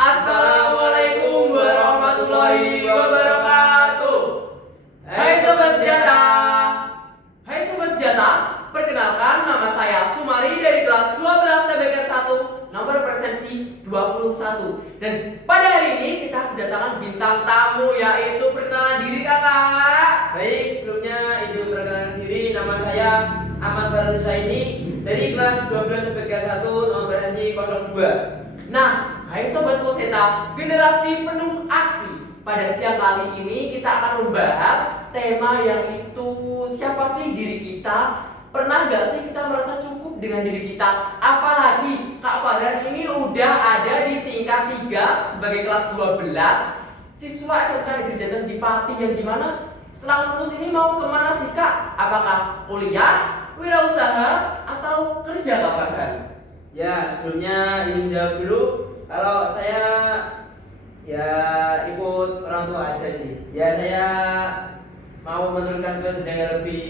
Assalamualaikum warahmatullahi wabarakatuh. Hai Sobat Senjata. Hai Sobat Senjata, perkenalkan nama saya Sumari dari kelas 12 TBK 1 nomor presensi 21. Dan pada hari ini kita kedatangan bintang tamu, yaitu perkenalan diri kakak. Baik, sebelumnya izin perkenalkan diri, nama saya Ahmad Farul Husaini dari kelas 12 TBK 1 nomor presensi 02. Nah, hai Sobat Poseta, generasi penuh aksi. Pada siang kali ini kita akan membahas tema yang itu, siapa sih diri kita? Pernah gak sih kita merasa cukup dengan diri kita? Apalagi Kak Farhan ini udah ada di tingkat 3 sebagai kelas 12, siswa SMK Negeri Jateng di Pati, yang dimana setelah lulus ini mau kemana sih Kak? Apakah kuliah, wirausaha, atau kerja Kak Farhan? Ya, sebelumnya ingin jawab dulu. Kalau saya ya ikut orang tua aja sih. Ya, saya mau menurunkan ke jenjang yang lebih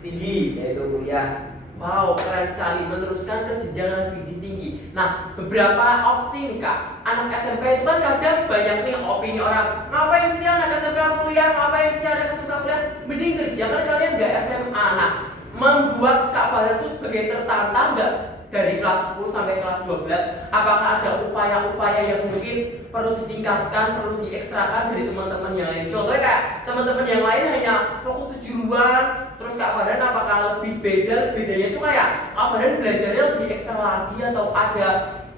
tinggi, yaitu kuliah. Wow, keren sekali, meneruskan ke jenjang yang lebih tinggi. Nah, beberapa opsi nih Kak. Anak SMK itu kan kadang banyak nih opini orang, ngapain sih anak SMK kuliah, ngapain sih anak SMK kuliah, mending kerja, kan kalian gak SMA. Nah, membuat Kak Farhan itu sebagai tertantang gak dari kelas 10 sampai kelas 12, apakah ada upaya-upaya yang mungkin perlu ditingkatkan, perlu diekstrakan dari teman-teman yang lain? Contohnya kayak teman-teman yang lain hanya fokus kejuruan, terus Kak Farhan apakah lebih beda? Bedanya itu kayak Kak Farhan belajarnya lebih ekstra lagi, atau ada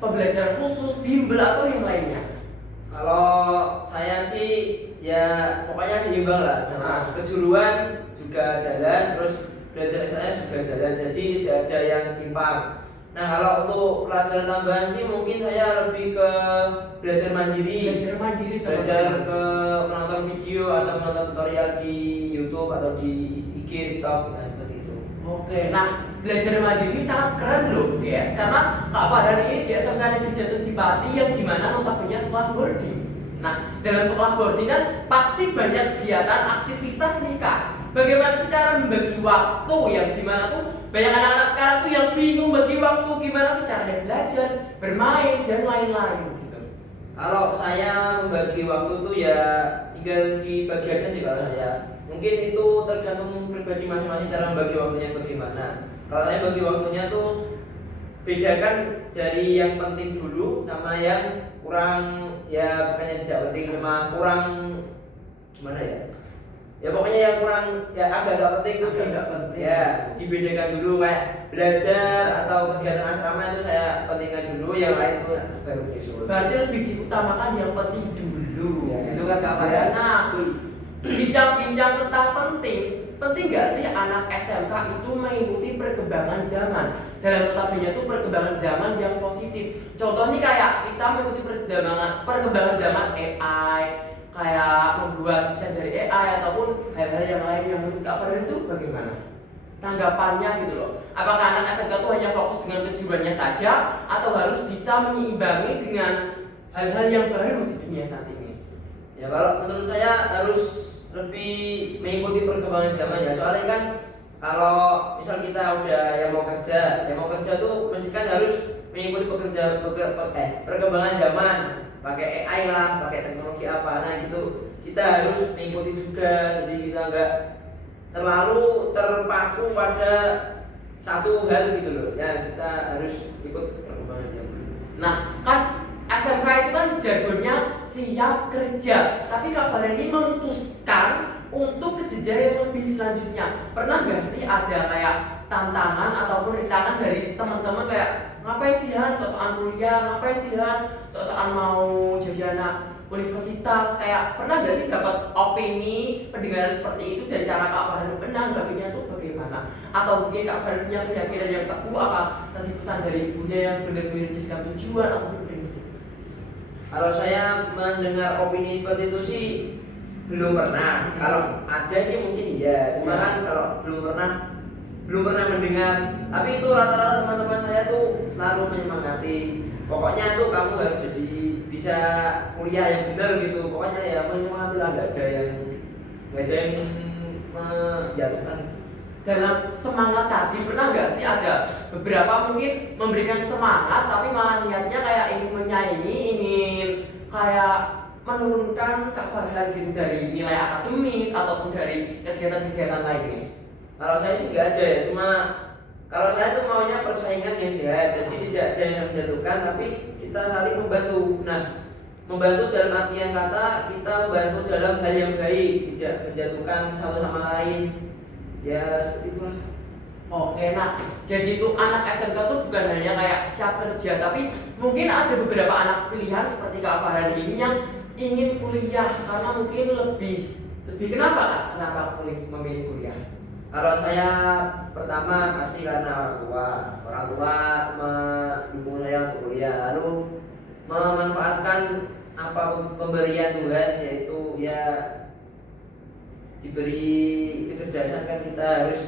pembelajaran khusus, bimbel, atau yang lainnya? Kalau saya sih ya pokoknya seimbang lah, kejuruan juga jalan, terus belajar saya juga jalan, jadi tidak ada yang setimpal. Nah, kalau untuk pelajaran tambahan sih mungkin saya lebih ke belajar mandiri, belajar ke menonton video atau menonton tutorial di YouTube atau di IG, TikTok, seperti itu. Oke, nah belajar mandiri ini sangat keren loh guys, karena Kak Farhan ini di SMK Negeri Jateng di Pati, yang dimana notabene sekolah boarding. Nah, dalam sekolah boarding kan pasti banyak kegiatan aktivitas nih Kak. Bagaimana sih cara membagi waktu, yang dimana tuh banyak anak-anak sekarang tuh yang bingung bagi waktu, gimana sih caranya belajar, bermain, dan lain-lain gitu. Kalau saya membagi waktu tuh ya tinggal dibagi aja sih kalau saya. Mungkin itu tergantung pribadi masing-masing cara membagi waktunya bagaimana. Kalau saya bagi waktunya tuh bedakan dari yang penting dulu sama yang kurang, ya bukannya tidak penting, cuma kurang gimana ya? Ya pokoknya yang kurang, ya agak gak penting, ya dibedakan dulu. Kayak belajar atau kegiatan asrama itu saya pentingkan dulu, yang lain itu baru disuruh. Berarti lebih diutamakan yang penting dulu, ya, gitu kan Kak Farhan? Nah, bincang-bincang tentang penting gak sih anak SMK itu mengikuti perkembangan zaman? Dalam notabene itu perkembangan zaman yang positif. Contohnya kayak kita mengikuti perkembangan zaman AI, kayak membuat desain dari AI ataupun hal-hal yang lain, yang menurut Kak Farhan itu bagaimana tanggapannya gitu loh? Apakah anak SMK itu hanya fokus dengan kejuruannya saja, atau harus bisa menyeimbangi dengan hal-hal yang baru di dunia saat ini? Ya kalau menurut saya harus lebih mengikuti perkembangan zaman ya. Soalnya kan kalau misal kita udah yang mau kerja tuh mesti kan harus mengikuti perkembangan zaman, pakai AI lah, pakai teknologi apa, nah gitu kita harus mengikuti juga. Jadi kita nggak terlalu terpaku pada satu hal gitu loh ya, kita harus ikut perkembangan zaman. Nah, kan SMK itu kan jargonnya siap kerja, tapi Kak Farhan ini memutuskan untuk ke jenjang yang lebih selanjutnya. Pernah gak sih ada kayak tantangan ataupun rintangan dari teman-teman kayak, ngapain sih Han sok-sokan kuliah, ngapain sih Han sok-sokan mau jajan universitas? Kayak pernah gak sih dapat opini, pendengaran seperti itu, dan cara Kak Farhan menanggapinya tuh bagaimana? Atau mungkin Kak Farhan punya keyakinan yang teguh, apa tadi pesan dari ibunya yang benar-benar dijadikan tujuan ataupun prinsip? Kalau saya mendengar opini seperti itu sih belum pernah. Kalau ada sih mungkin iya, cuma kan kalau belum pernah mendengar. Tapi itu rata-rata teman-teman saya tuh selalu menyemangati. Pokoknya tuh kamu harus jadi bisa kuliah yang benar gitu. Pokoknya ya menyemangati lah, nggak ada yang menjatuhkan. Dalam semangat tadi pernah nggak sih ada beberapa mungkin memberikan semangat, tapi malah niatnya kayak ingin menyaingi, ingin kayak menurunkan Kak Farhan gitu dari nilai akademis ataupun dari kegiatan-kegiatan lainnya? Kalau saya sih nggak ada ya, cuma kalau saya tuh maunya persaingan yang sehat, jadi tidak ada yang menjatuhkan, tapi kita saling membantu. Nah, membantu dalam artian kata kita membantu dalam hal yang baik, tidak menjatuhkan satu sama lain. Ya seperti itulah. Oke, nah jadi itu anak SMK tuh bukan hanya kayak siap kerja, tapi mungkin ada beberapa anak pilihan seperti Kak Farhan ini yang ingin kuliah karena mungkin lebih kenapa Kak? Kenapa memilih kuliah? Kalau saya pertama pasti karena orang tua mendukung saya untuk kuliah, lalu memanfaatkan apa pemberian Tuhan, yaitu ya diberi kecerdasan kan kita harus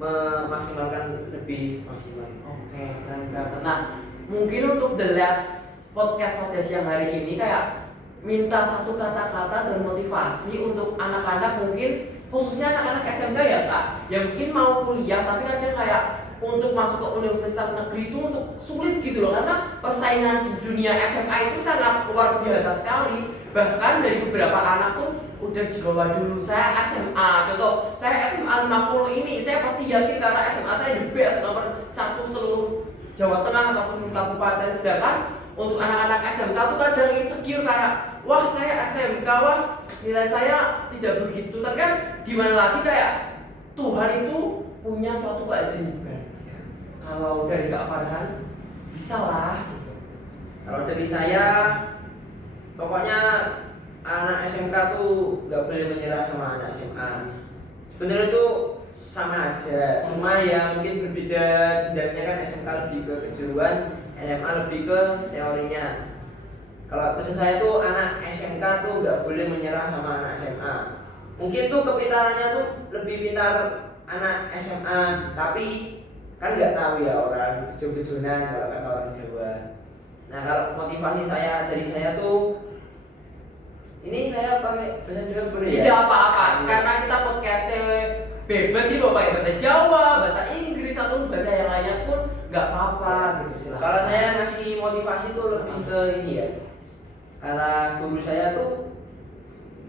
memaksimalkan lebih maksimal. Oke, keren banget. Nah, mungkin untuk the last podcast pada siang hari ini kayak minta satu kata-kata dan motivasi untuk anak-anak mungkin khususnya anak-anak SMK ya Kak, yang mungkin mau kuliah tapi kadang kayak untuk masuk ke universitas negeri itu untuk sulit gitu loh, karena persaingan di dunia SMA itu sangat luar biasa sekali. Bahkan dari beberapa anak tuh udah Jawa dulu, saya SMA, contoh saya SMA 50 ini saya pasti yakin karena SMA saya the best nomor 1 seluruh Jawa Tengah ataupun seluruh kabupaten. Sedangkan untuk anak-anak SMK tuh kadang insecure kayak wah saya SMK, wah nilai saya tidak begitu. Tapi kan gimana lagi kayak Tuhan itu punya suatu keajaiban. Kalau dari Kak Farhan bisa lah. Kalau dari saya pokoknya anak SMK tuh nggak boleh menyerah sama anak SMA. Sebenarnya itu sama aja, cuma ya mungkin berbeda jenjangnya, kan SMK lebih ke kejuruan, SMA lebih ke teorinya. Kalau pesan saya tuh anak SMK tuh nggak boleh menyerah sama anak SMA. Mungkin tuh kepintarannya tuh lebih pintar anak SMA, tapi kan nggak tahu ya orang bejo-bejonan kalau kata orang Jawa. Nah kalau motivasi saya dari saya tuh ini saya pakai bahasa Jawa boleh ya? Tidak apa-apa, karena kita podcastnya bebas sih mau pakai bahasa Jawa, bahasa Inggris atau bahasa yang lainnya pun nggak apa-apa gitu. Silakan. Kalau saya ngasih motivasi tuh lebih ke ini ya, karena guru saya tuh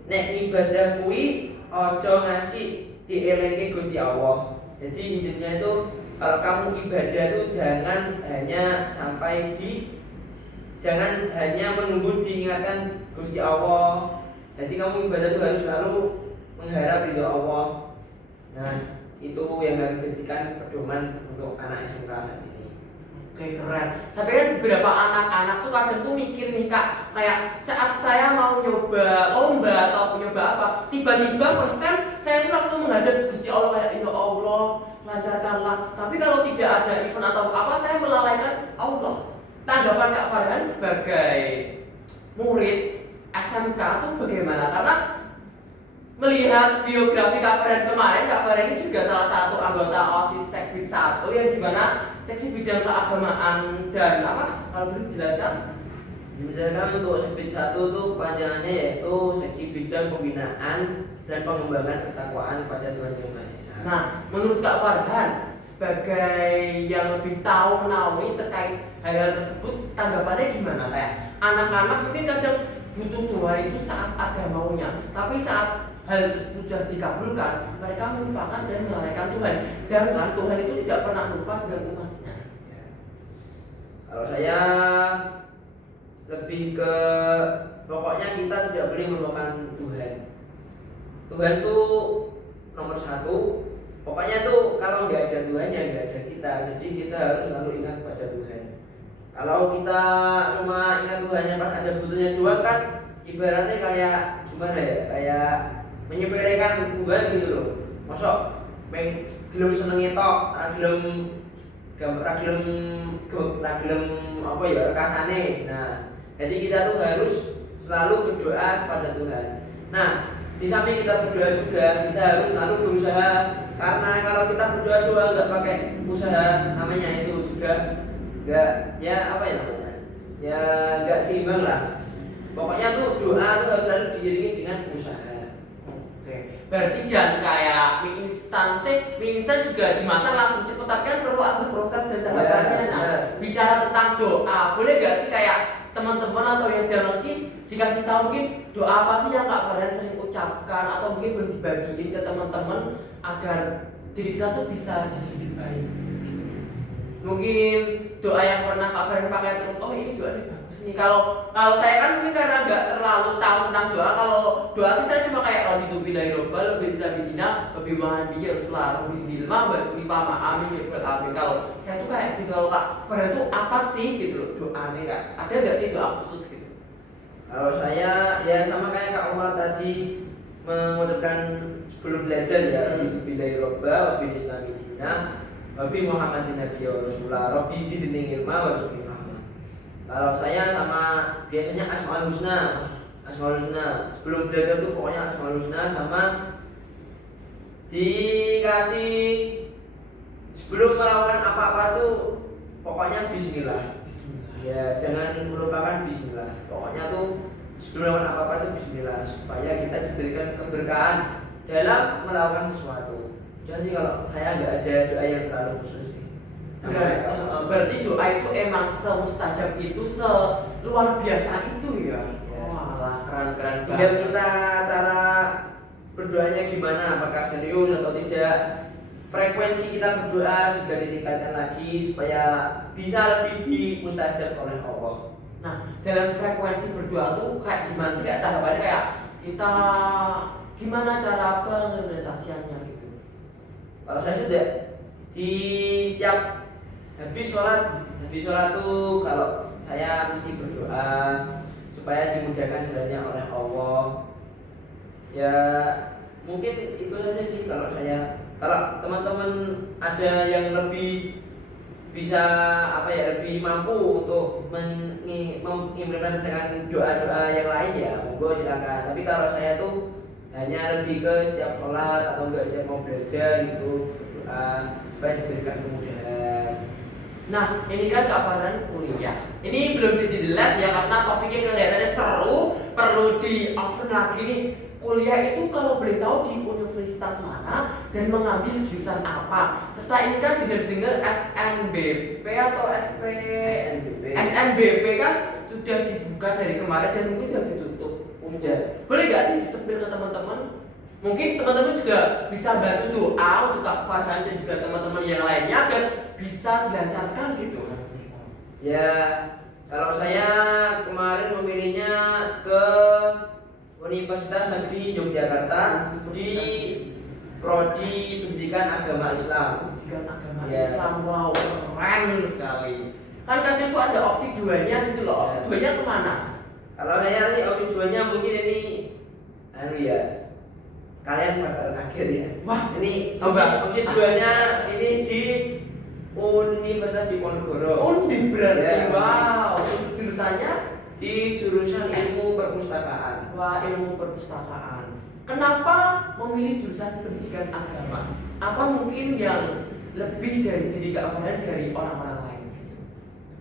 nek ibadah kui ojo ngasih dielengke Gusti Allah. Jadi intinya itu kalau kamu ibadah tuh jangan hanya menunggu diingatkan Gusti Allah. Jadi kamu ibadah tuh harus selalu mengharap ridho Allah. Nah itu yang harus dijadikan pedoman untuk anak SMK saat ini. Oke, keren. Tapi kan beberapa anak-anak tuh kadang tuh mikir nih Kak, kayak saat saya mau nyoba lomba atau nyoba apa, tiba-tiba first time saya tuh langsung menghadap Gusti Allah kayak ya Allah lancarkanlah. Tapi kalau tidak ada event atau apa, saya melalaikan Allah. Tanggapan Kak Farhan sebagai murid SMK tuh bagaimana? Karena melihat biografi Kak Farhan kemarin, Kak Farhan ini juga salah satu anggota OSIS Sekbid 1 yang dimana seksi bidang keagamaan dan apa? Kalau boleh dijelaskan? Dijelaskan untuk Sekbid 1 itu kepanjangannya yaitu seksi bidang pembinaan dan pengembangan ketakwaan kepada Tuhan Yang Maha Esa. Nah, menurut Kak Farhan sebagai yang lebih tahu menaungi terkait hal-hal tersebut, tanggapannya gimana? Kayak anak-anak mungkin kadang butuh Tuhan itu saat ada maunya, tapi saat hal tersebut sudah dikabulkan, mereka melupakan dan melalaikan Tuhan. Sedangkan Tuhan itu tidak pernah lupa dengan umatnya. Kalau saya lebih ke pokoknya kita tidak boleh melupakan Tuhan. Tuhan tuh nomor 1. Pokoknya tuh kalau nggak ada Tuhan ya nggak ada kita. Jadi kita harus selalu ingat pada Tuhan. Kalau kita cuma ingat Tuhannya pas ada butuhnya doang kan ibaratnya kayak gimana ya? Kayak menyepelekan Tuhan gitu loh. Mosok belum seneng tok, gelem apa ya kasane. Nah, jadi kita tuh harus selalu berdoa pada Tuhan. Nah, di samping kita berdoa juga kita harus selalu berusaha, karena kalau kita berdoa doang nggak pakai usaha namanya itu juga nggak ya apa ya namanya ya nggak seimbang lah. Pokoknya tuh doa tuh harus selalu diiringi dengan usaha. Oke, berarti jangan kayak mie instan. Mie instan juga dimasak langsung cepet, tapi kan perlu ada proses dan tahapannya. Nah, bicara tentang doa, boleh gak sih kayak teman-teman atau yang sedang nonton dikasih tahu mungkin doa apa sih yang Kak Farhan sering ucapkan atau mungkin belum dibagiin ke teman-teman agar diri kita tuh bisa jadi lebih baik. Mungkin doa yang pernah Kak Farhan pakai terus, oh ini doa ini bagus nih. Kalau saya kan mungkin karena nggak terlalu tahu tentang doa. Kalau doa sih saya cuma kayak rodi tubi dari roba, lebih lebih dina, lebih wahan dia, Rasulullah, lebih sedilma, baru mama amin ya amin. Kalau saya tuh kayak gitu, kalau Kak Farhan tuh apa sih gitu loh doanya Kak? Ada nggak sih doa khusus gitu? Kalau saya ya sama kayak Kak Umar tadi mengucapkan sebelum belajar ya, billahi robba, wabil islami dina, wabi Muhammadin Nabi Rasulullah, Rabbi zidni ilma warzuqni fahma. Kalau saya sama biasanya Asmaul Husna. Sebelum belajar tuh pokoknya Asmaul Husna sama dikasih sebelum melakukan apa-apa tuh pokoknya Bismillah. Ya jangan melupakan Bismillah. Pokoknya tuh sebelum melakukan apa-apa tuh Bismillah supaya kita diberikan keberkahan dalam melakukan sesuatu. Jadi kalau saya nggak ada doa yang terlalu khusus nih. Berarti doa itu emang semustajab itu, seluar biasa itu ya. Wah, keren. Tinggal kita cara berdoanya gimana, apakah serius atau tidak. Frekuensi kita berdoa juga ditingkatkan lagi supaya bisa lebih dimustajab oleh Allah. Nah, dalam frekuensi berdoa tuh kayak gimana sih, kayak tahapannya kayak kita gimana cara pengimplementasiannya gitu? Kalau saya sudah di setiap habis sholat tuh kalau saya mesti berdoa supaya dimudahkan jalannya oleh Allah. Ya mungkin itu saja sih kalau saya. Kalau teman-teman ada yang lebih bisa lebih mampu untuk mengimplementasikan doa-doa yang lain ya monggo silakan. Tapi kalau saya tuh hanya lebih ke setiap sholat atau enggak setiap mau belajar gitu berdoa supaya diberikan kemudahan. Nah, ini kan Kak Farhan kuliah. Ini belum jadi jelas ya karena topiknya kelihatannya seru, perlu di oven lagi nih. Kuliah itu kalau boleh tahu di universitas mana dan mengambil jurusan apa. Serta ini kan dengar-dengar SNBP atau SNBP kan sudah dibuka dari kemarin dan mungkin sudah ditutup. Udah. Boleh gak sih disepil ke teman-teman? Mungkin teman-teman juga bisa bantu doa untuk Kak Farhan dan juga teman-teman yang lainnya agar bisa dilancarkan gitu. Ya, kalau saya kemarin memilihnya ke Universitas Negeri Yogyakarta di Prodi Pendidikan Agama Islam. Pendidikan Agama Islam, wow, keren sekali. Kan kadang itu ada opsi duanya gitu loh. Opsi duanya kemana? Kalau saya sih opsi duanya mungkin ini, kalian bakal kaget ya. Wah, ini coba. Opsi duanya ini di Universitas Diponegoro. Undi berarti, ya, wow. Jurusannya? Di jurusan ilmu perpustakaan. Wah, ilmu perpustakaan. Kenapa memilih jurusan pendidikan agama? Apa mungkin yang lebih dari diri Kak Farhan dari orang-orang lain?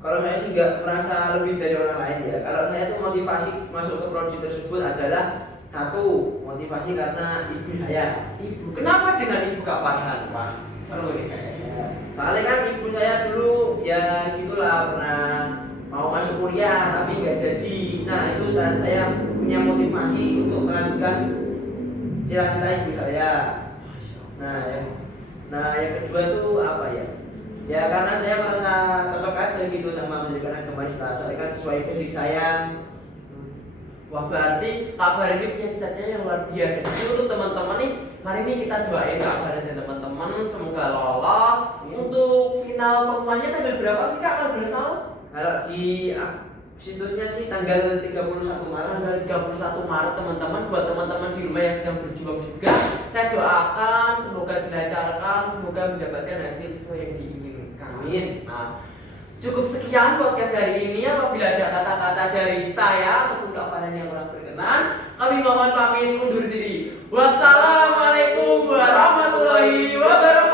Kalau saya sih nggak merasa lebih dari orang lain ya. Kalau saya tuh motivasi masuk ke prodi tersebut adalah satu, motivasi karena ibu saya. Ibu, kenapa dengan ibu Kak Farhan? Wah, seru nih kayaknya. Ya, soalnya kan ibu saya dulu ya gitulah pernah mau masuk kuliah tapi nggak jadi. Nah itu dan saya punya motivasi untuk melanjutkan cita-cita ibu saya. Nah yang kedua tuh apa ya? Ya karena saya merasa cocok aja gitu sama pendidikan agama Islam. Soalnya kan sesuai basic saya. Wah, berarti Kak Farhan ini punya cita-cita yang luar biasa. Jadi untuk teman-teman nih, mari ini kita doain Kak Farhan dan teman-teman semoga lolos. Untuk final pengumumannya tanggal berapa sih Kak kalau boleh tahu? Kalau di situsnya sih tanggal 31 Maret. Tanggal 31 Maret teman-teman, buat teman-teman di rumah yang sedang berjuang juga, saya doakan semoga dilancarkan, semoga mendapatkan hasil sesuai yang diinginkan. Amin. Nah, cukup sekian podcast hari ini. Apabila ada kata-kata dari saya ataupun Kak Farhan yang kurang berkenan, kami mohon pamit undur diri. Wassalamualaikum warahmatullahi wabarakatuh.